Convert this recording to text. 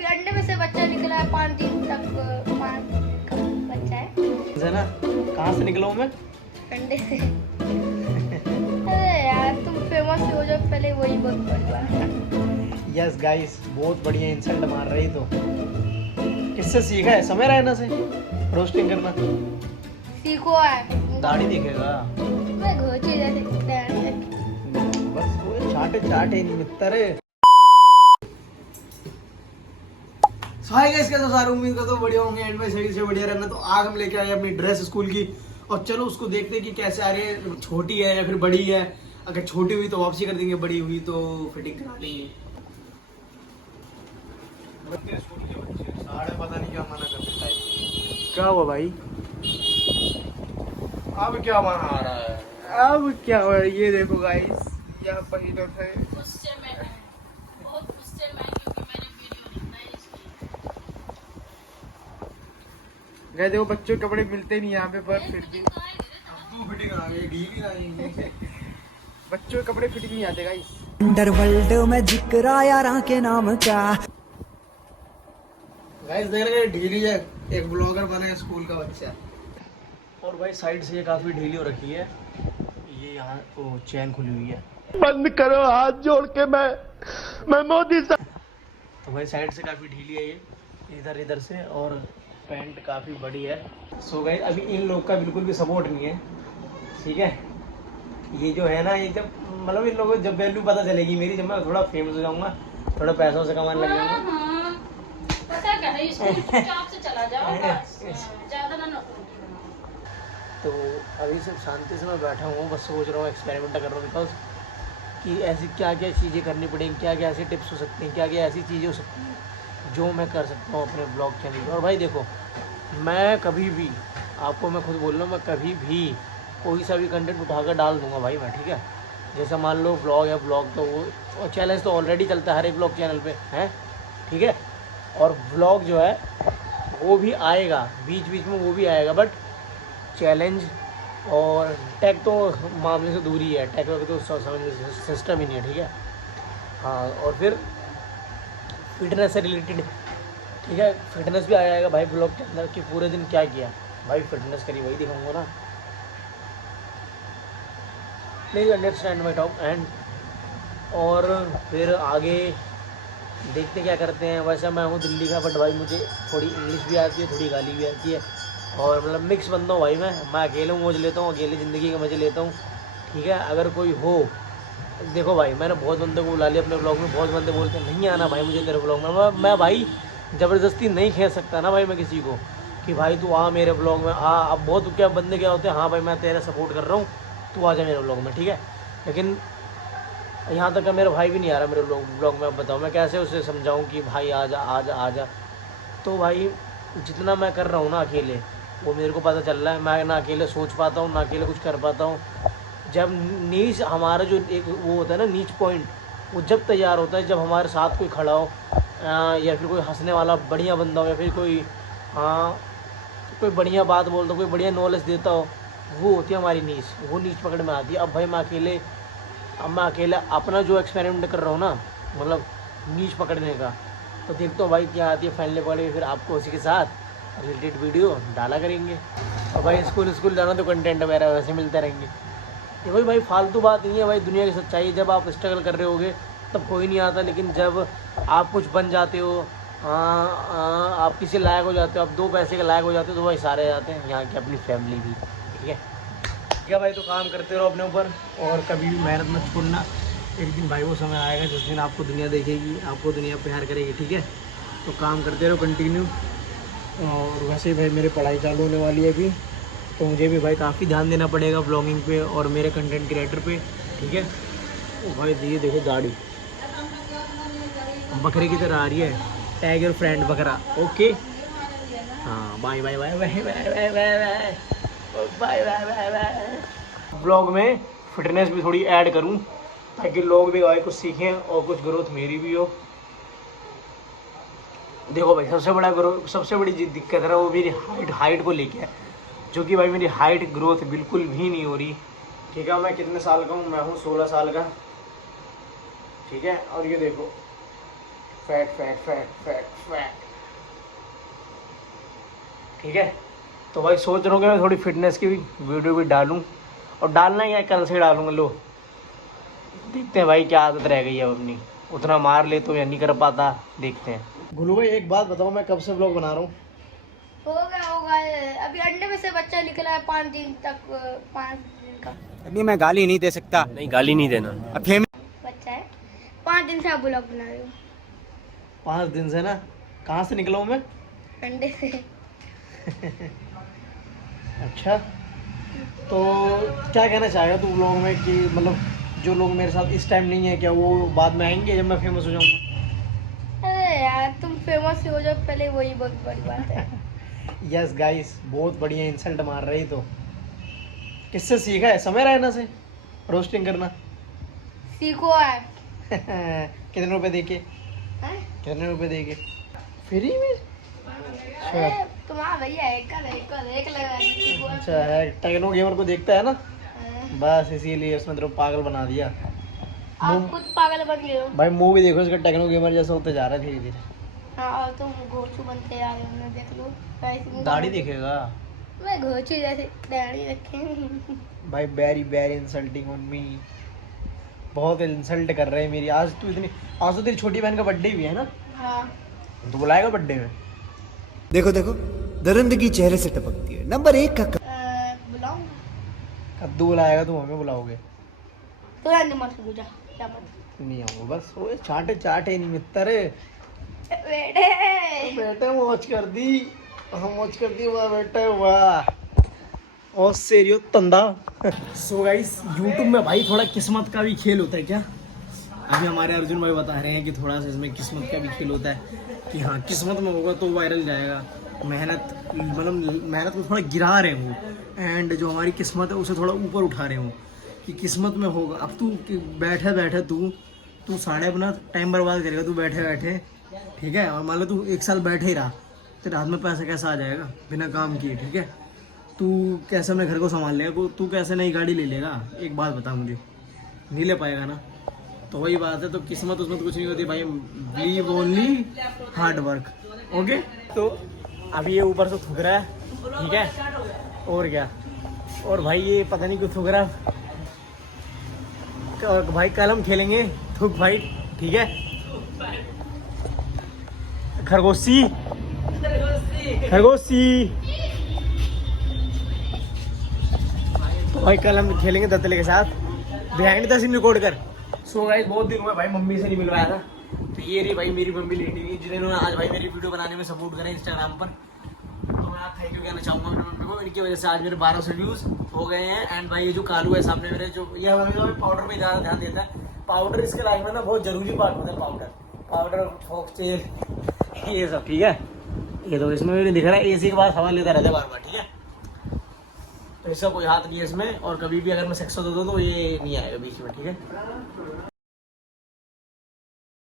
अभी अंडे में से बच्चा निकला है, 5 दिन तक 5 का बच्चा है ना। कहाँ से निकला हूँ मैं? अंडे से। अरे यार तुम फेमस हो जाओ पहले, वही बहुत बढ़िया। यस गाइस, बहुत बढ़िया इंसल्ट मार रही तो। किससे सीखा है? समय रहना से रोस्टिंग करना सीखो है। दाढ़ी दिखेगा मैं घोची जैसे बस, वो चाटे चाटे मित्र। हाय गाइस, कैसे सारे उम्मीद करता हूँ बढ़िया होंगे एंड में सही से बढ़िया रहना। तो आज हम लेके आए अपनी ड्रेस स्कूल की, और चलो उसको देखते हैं कि कैसे आ रही है, छोटी है या फिर बड़ी है। अगर छोटी हुई तो वापसी कर देंगे, बड़ी हुई तो फिटिंग करा लेंगे। स्कूल के बच्चे साढ़े पता नहीं क्या मना करते हैं। क्या हुआ भाई? अब क्या मना आ रहा है? अब क्या हो रहा है? ये देखो गाइस, यहाँ पहले थे गुस्से में है, बहुत गुस्से में है क्योंकि मैंने वीडियो नहीं की। गए देखो, बच्चों के कपड़े मिलते नहीं यहाँ पे, पर फिर भी तू फिटिंग आ गई, ढीली आई। बच्चों के कपड़े फिटिंग नहीं आते गाइस। अंडरवर्ल्ड में जिक्र यारा के नाम का। गाइस देख रहे हैं, ढीली है, एक ब्लॉगर बना है स्कूल का बच्चा। और भाई साइड से ये काफी ढीली हो रखी है, ये यहाँ तो चैन खुली हुई है। बंद करो हाथ जोड़ के, मैं मोदी साहब। तो भाई साइड से काफी ढीली है ये, इधर इधर से, और पैंट काफी बड़ी है। सो गाइस अभी इन लोग का बिल्कुल भी सपोर्ट नहीं है, ठीक है। ये जो है ना, ये जब मतलब इन लोगों को जब वैल्यू पता चलेगी मेरी, जब मैं थोड़ा फेमस हो जाऊंगा, थोड़ा पैसों से कमाने लग जाऊंगा। पता क्या है, इसको चुपचाप से चला जाओ बस, ज्यादा ना नौकरी। तो अभी सिर्फ शांति से मैं बैठा हूँ, बस सोच रहा हूँ, एक्सपेरिमेंट कर रहा हूँ, बिकॉज कि ऐसी क्या क्या चीज़ें करनी पड़ेंगी, क्या क्या ऐसी टिप्स हो सकती हैं, क्या क्या ऐसी चीज़ें हो सकती हैं जो मैं कर सकता हूँ अपने ब्लॉग चैनल पर। और भाई देखो, मैं कभी भी, आपको मैं खुद बोल रहा हूँ, मैं कभी भी कोई सा भी कंटेंट उठाकर डाल दूँगा भाई मैं, ठीक है। जैसा मान लो ब्लॉग है, ब्लॉग तो वो चैलेंज तो ऑलरेडी चलता है हर एक ब्लॉग चैनल पे है, ठीक है। और ब्लॉग जो है वो भी आएगा, बीच बीच में वो भी आएगा, बट चैलेंज और टैग तो मामले से दूर ही है, टैग का तो समझ सिस्टम ही नहीं है, ठीक है। हाँ, और फिर फिटनेस से रिलेटेड, ठीक है, फिटनेस भी आ जाएगा भाई ब्लॉग के अंदर, कि पूरे दिन क्या किया भाई, फिटनेस करी वही दिखाऊंगा ना। Please understand my talk and. और फिर आगे देखते क्या करते हैं। वैसे मैं हूँ दिल्ली का, बट भाई मुझे थोड़ी इंग्लिश भी आती है, थोड़ी गाली भी आती है, और मतलब मिक्स बंदा हूँ भाई मैं अकेले मौज लेता हूँ, अकेले ज़िंदगी के मज़े लेता हूँ, ठीक है। अगर कोई हो, देखो भाई मैंने बहुत बंदे को बुला लिया अपने ब्लॉग में, बहुत बंदे बोलते हैं नहीं आना भाई मुझे तेरे ब्लॉग में। मैं भाई ज़बरदस्ती नहीं खींच सकता ना भाई मैं किसी को, कि भाई तू आ मेरे ब्लॉग में। हाँ, अब बहुत क्या बंदे क्या होते हैं, हाँ भाई मैं तेरा सपोर्ट कर रहा हूँ, तू आ जा मेरे ब्लॉग में, ठीक है। लेकिन यहाँ तक का मेरा भाई भी नहीं आ रहा मेरे ब्लॉग में। अब बताओ मैं कैसे उसे समझाऊँ कि भाई आ जा आ जा आ जा। तो भाई जितना मैं कर रहा हूँ ना अकेले, वो मेरे को पता चल रहा है, मैं ना अकेले सोच पाता हूँ, ना अकेले कुछ कर पाता हूँ। जब नीच हमारा जो एक वो होता है ना नीच पॉइंट, वो जब तैयार होता है, जब हमारे साथ कोई खड़ा हो, या फिर कोई हंसने वाला बढ़िया बंदा हो, या फिर कोई कोई बढ़िया बात बोलता हो, कोई बढ़िया नॉलेज देता हो, वो होती है हमारी नीच, वो नीच पकड़ में आती है। अब भाई मैं अकेले अपना जो एक्सपेरिमेंट कर रहा हूँ ना, मतलब नीच पकड़ने का, तो देखता हूँ भाई क्या आती है, फाइनली पकड़े फिर आपको उसी के साथ रिलेटेड वीडियो डाला करेंगे। और भाई स्कूल जाना तो कंटेंट मेरा वैसे मिलते रहेंगे। ये भाई फालतू बात नहीं है भाई, दुनिया की सच्चाई। जब आप स्ट्रगल कर रहे होगे तब कोई नहीं आता, लेकिन जब आप कुछ बन जाते हो, आप किसी लायक हो जाते हो, आप 2 पैसे के लायक हो जाते हो, तो भाई सारे आते हैं, यहाँ की अपनी फैमिली भी, ठीक है। ठीक है भाई, तो काम करते रहो अपने ऊपर, और कभी भी मेहनत मत छोड़ना। एक दिन भाई वो समय आएगा जिस दिन आपको दुनिया देखेगी, आपको दुनिया प्यार करेगी, ठीक है। तो काम करते रहो कंटिन्यू। और वैसे ही भाई मेरी पढ़ाई चालू होने वाली है अभी, तो मुझे भी भाई काफ़ी ध्यान देना पड़ेगा ब्लॉगिंग पे और मेरे कंटेंट क्रिएटर पे, ठीक है। तो भाई ये देखो दाढ़ी बकरे की तरह आ रही है, टैग योर फ्रेंड बकरा, ओके। हाँ, bye bye bye bye bye bye bye bye bye bye bye. Blog में फिटनेस भी थोड़ी ऐड करूँ, ताकि लोग भी भाई कुछ सीखें और कुछ ग्रोथ मेरी भी हो। देखो भाई सबसे बड़ी दिक्कत है ना, वो मेरी हाइट को लेके है, जो कि भाई मेरी हाइट ग्रोथ बिल्कुल भी नहीं हो रही, ठीक है। मैं कितने साल का हूँ? मैं हूँ 16 साल का, ठीक है। और ये देखो fat fat fat fat fat. ठीक है, तो भाई सोच रहा हूँ कि मैं थोड़ी फिटनेस की भी वीडियो भी डालूँ, और डालना ही है, कल से डालूंगा। लो देखते हैं भाई क्या आदत रह गई है अपनी, उतना मार ले तो या नहीं कर पाता, देखते हैं। गुलू भाई एक बात बताओ, मैं कब से व्लॉग बना रहा हूँ? होगा अभी अंडे में से बच्चा निकला है 5 दिन तक, 5 दिन का। अभी मैं गाली नहीं दे सकता। नहीं, गाली नहीं देना। अब फेम बच्चा है 5 दिन से आप ब्लॉग बना रहे हो। 5 दिन से ना, कहाँ से निकला हूँ मैं? अंडे से। अच्छा, तो क्या कहना चाहेगा तू व्लॉग में कि मतलब जो लोग मेरे साथ इस टाइम नहीं है, क्या वो बाद में आएंगे जब मैं फेमस हो जाऊँगा? अरे यार तुम फेमस हो जाओ पहले, वही बहुत बड़ी बात है। यस गाइस, बहुत बढ़िया इंसल्ट मार रही। तो किससे सीखा है? समय रैना से रोस्टिंग करना सीखो आप। कितने रुपए देके? हैं? कितने रुपए देके? फ्री में? अरे तुम्हारा भैया एक लगा दी। अच्छा है, टेक्नो गेमर को देखता है ना, हाँ। बस इसीलिए उसने तेरे को पागल बना दिया। आप खुद पागल बन गए हो। भाई मुंह भी देखो इसका, टेक्नो गेमर जैसा होते जा रहा है धीरे धीरे। हाँ, और तुम घोचू बनते जा रहे हो, मैं देख लो। दाढ़ी दिखेगा मैं घोचू जैसे दाढ़ी रखे। भाई। Very very insulting on me, बहुत इंसल्ट कर रहे हैं मेरी। आज तो तेरी छोटी बहन का बर्थडे भी है ना, हाँ। तो बुलाएगा बर्थडे में? देखो देखो, दरिंदगी चेहरे से टपकती है। नंबर 1 का बुलाऊंगा कद्दू बुलाएगा, तुम हमें बुलाओगे? तो यार मत पूछा, क्या मत नहीं आऊंगा बस। वो चाटे चाटे नहीं मित्र, बेटे। बेटे मौज कर दी, मौज कर दी। वाह बेटे वाह, और सेरियो तंदा। सो गाइस, यूट्यूब में भाई थोड़ा किस्मत का भी खेल होता है क्या? अभी हमारे अर्जुन भाई बता रहे हैं कि थोड़ा सा इसमें किस्मत का भी खेल होता है, कि हाँ किस्मत में होगा तो वायरल जाएगा। मेहनत को थोड़ा गिरा रहे हो, एंड जो हमारी किस्मत है उसे थोड़ा ऊपर उठा रहे हो, कि किस्मत में होगा। अब तू बैठे बैठे तू साढ़े अपना टाइम बर्बाद करेगा, तू बैठे बैठे, ठीक है? और मान लो तू 1 साल बैठे ही रहा, तेरे हाथ में पैसा कैसा आ जाएगा बिना काम किए? ठीक है, तू कैसे अपने घर को संभाल लेगा? तू कैसे नई गाड़ी ले लेगा? एक बात बता मुझे, नहीं ले पाएगा ना। तो वही बात है, तो किस्मत उसमें तो कुछ नहीं होती भाई, believe only hard work. Okay, तो अभी ये ऊपर से थूक रहा है, ठीक है? और क्या, और भाई ये पता नहीं क्यों थूक रहा है। और भाई कल हम खेलेंगे थूक भाई, ठीक है? खरगोशी तो भाई कल हम खेलेंगे दत्तले के साथ, बिहाइंड द सीन रिकॉर्ड कर। सो गाइस, बहुत दिन हुए भाई मम्मी से नहीं मिलवाया था, तो ये रही भाई मेरी मम्मी लेटी हुई, जिन्होंने आज भाई मेरी वीडियो बनाने में सपोर्ट करा इंस्टाग्राम पर। तो मैं आज थैंक यू कहना चाहूँगा मेरी मम्मी को, इनकी वजह से आज मेरे 1200 व्यूज़ हो गए हैं। एंड भाई ये जो कालू है सामने मेरे, जो ये हमें पाउडर में ज़्यादा ध्यान देता है। पाउडर इसके लाइफ में ना बहुत ज़रूरी पार्ट होता है, पाउडर फोक तेल ये सब, ठीक है? ये तो इसमें भी नहीं दिख रहा है, एसी के बाद हवा लेता रहता है बार बार, ठीक है? तो इसका कोई हाथ नहीं है इसमें, और कभी भी अगर मैं सेक्स होता तो ये नहीं आएगा बीच में, ठीक है?